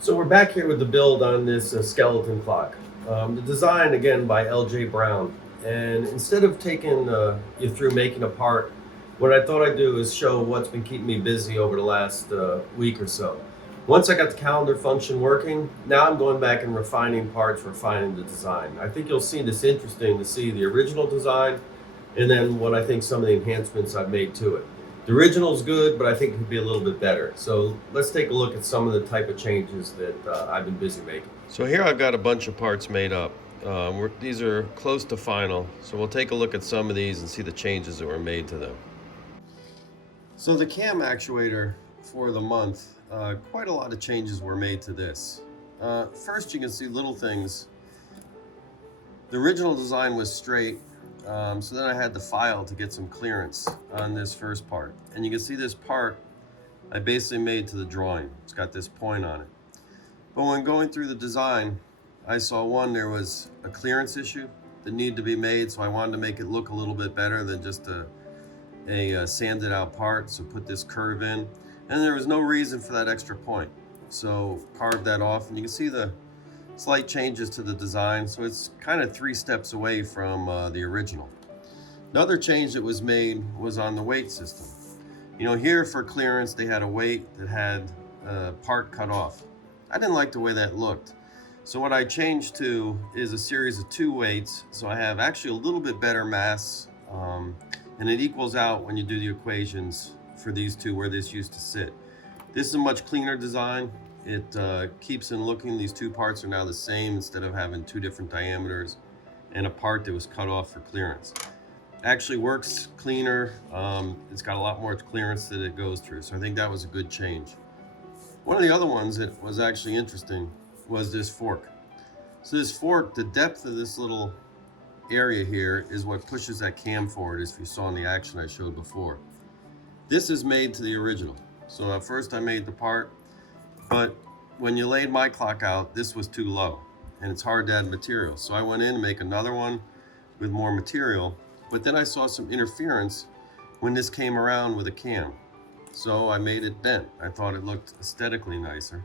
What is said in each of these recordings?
So we're back here with the build on this skeleton clock. The design again by L.J. Brown. And instead of taking you through making a part, what I thought I'd do is show what's been keeping me busy over the last week or so. Once I got the calendar function working, now I'm going back and refining parts, refining the design. I think you'll see this interesting to see the original design and then what I think some of the enhancements I've made to it. The original's good, but I think it could be a little bit better. So let's take a look at some of the type of changes that I've been busy making. So here I've got a bunch of parts made up. These are close to final, so we'll take a look at some of these and see the changes that were made to them. So the cam actuator for the month, quite a lot of changes were made to this. First, you can see little things. The original design was straight, so then I had to file to get some clearance on this first part. And you can see this part I basically made to the drawing. It's got this point on it. But when going through the design, I saw there was a clearance issue that needed to be made, so I wanted to make it look a little bit better than just a sanded out part, so put this curve in. And there was no reason for that extra point. So carved that off, and you can see the slight changes to the design, so it's kind of 3 steps away from the original. Another change that was made was on the weight system. You know, here for clearance they had a weight that had a part cut off. I didn't like the way that looked, so what I changed to is a series of 2 weights, so I have actually a little bit better mass, and it equals out when you do the equations for these two where this used to sit. This is a much cleaner design. It keeps in looking, these 2 parts are now the same instead of having 2 different diameters and a part that was cut off for clearance. Actually works cleaner. It's got a lot more clearance that it goes through, so I think that was a good change. One of the other ones that was actually interesting was this fork. So this fork, the depth of this little area here is what pushes that cam forward, as you saw in the action I showed before. This is made to the original. So at first I made the part, but when you laid my clock out, this was too low and it's hard to add material. So I went in to make another one with more material, but then I saw some interference when this came around with a cam. So I made it bent. I thought it looked aesthetically nicer.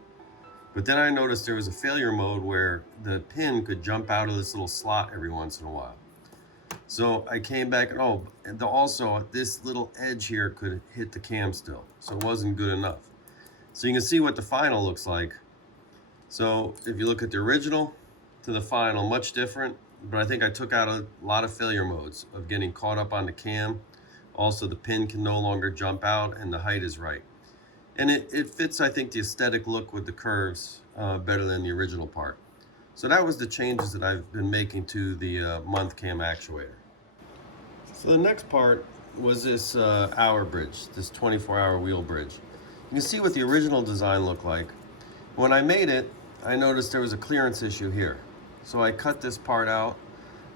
But then I noticed there was a failure mode where the pin could jump out of this little slot every once in a while. So I came back and also this little edge here could hit the cam still. So it wasn't good enough. So you can see what the final looks like. So if you look at the original to the final, much different, but I think I took out a lot of failure modes of getting caught up on the cam. Also the pin can no longer jump out and the height is right. And it fits, I think, the aesthetic look with the curves better than the original part. So that was the changes that I've been making to the month cam actuator. So the next part was this hour bridge, this 24-hour wheel bridge. You can see what the original design looked like. When I made it, I noticed there was a clearance issue here. So I cut this part out.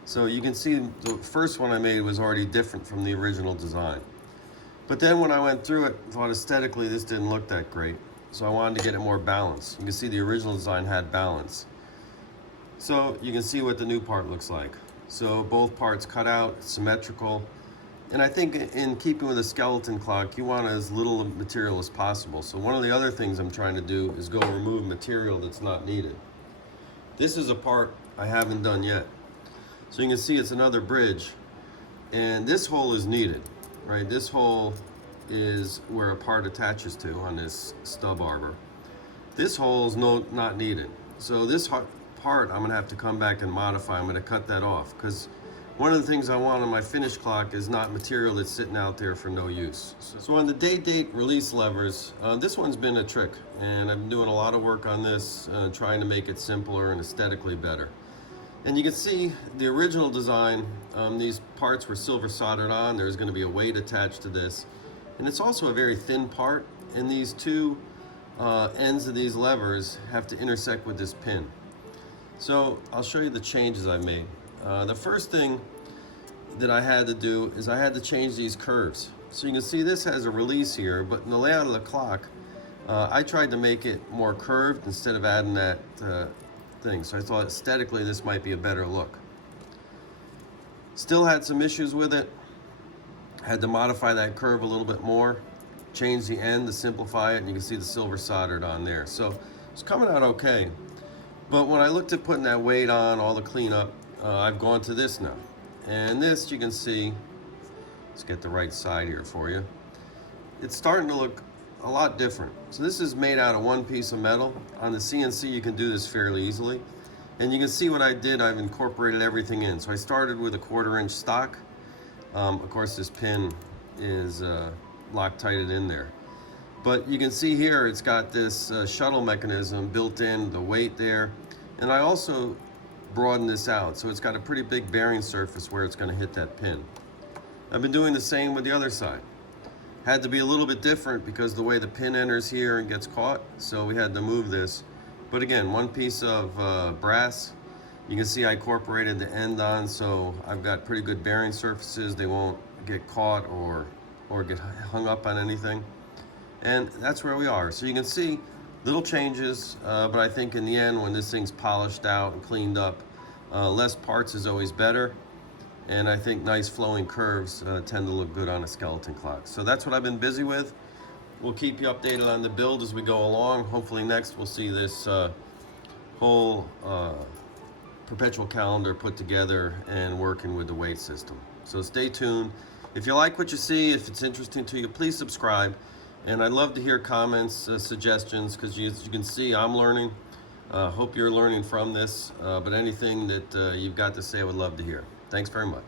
So you can see the first one I made was already different from the original design. But then when I went through it, I thought aesthetically this didn't look that great. So I wanted to get it more balanced. You can see the original design had balance. So you can see what the new part looks like. So both parts cut out, symmetrical. And I think in keeping with a skeleton clock, you want as little material as possible. So one of the other things I'm trying to do is go remove material that's not needed. This is a part I haven't done yet. So you can see it's another bridge. And this hole is needed, right? This hole is where a part attaches to on this stub arbor. This hole is not needed. So this part I'm gonna have to come back and modify. I'm gonna cut that off because one of the things I want on my finished clock is not material that's sitting out there for no use. So on the date release levers, this one's been a trick, and I've been doing a lot of work on this, trying to make it simpler and aesthetically better. And you can see the original design, these parts were silver soldered on. There's going to be a weight attached to this. And it's also a very thin part, and these 2 ends of these levers have to intersect with this pin. So I'll show you the changes I made. The first thing that I had to do is I had to change these curves. So you can see this has a release here, but in the layout of the clock, I tried to make it more curved instead of adding that thing. So I thought aesthetically this might be a better look. Still had some issues with it. Had to modify that curve a little bit more, change the end to simplify it, and you can see the silver soldered on there. So It's coming out okay. But when I looked at putting that weight on, all the cleanup, I've gone to this now. And this, you can see, let's get the right side here for you. It's starting to look a lot different. So this is made out of one piece of metal. On the CNC, you can do this fairly easily. And you can see what I did, I've incorporated everything in. So I started with a 1/4-inch stock. Of course, this pin is Loctited in there. But you can see here, it's got this shuttle mechanism built in, the weight there. And I also broadened this out, so it's got a pretty big bearing surface where it's gonna hit that pin. I've been doing the same with the other side. Had to be a little bit different because the way the pin enters here and gets caught, so we had to move this. But again, one piece of brass. You can see I incorporated the end on, so I've got pretty good bearing surfaces. They won't get caught or get hung up on anything. And that's where we are. So you can see little changes, but I think in the end, when this thing's polished out and cleaned up, less parts is always better. And I think nice flowing curves tend to look good on a skeleton clock. So that's what I've been busy with. We'll keep you updated on the build as we go along. Hopefully next we'll see this whole perpetual calendar put together and working with the weight system. So stay tuned. If you like what you see, if it's interesting to you, please subscribe. And I'd love to hear comments, suggestions, because as you can see, I'm learning. Hope you're learning from this. But anything that you've got to say, I would love to hear. Thanks very much.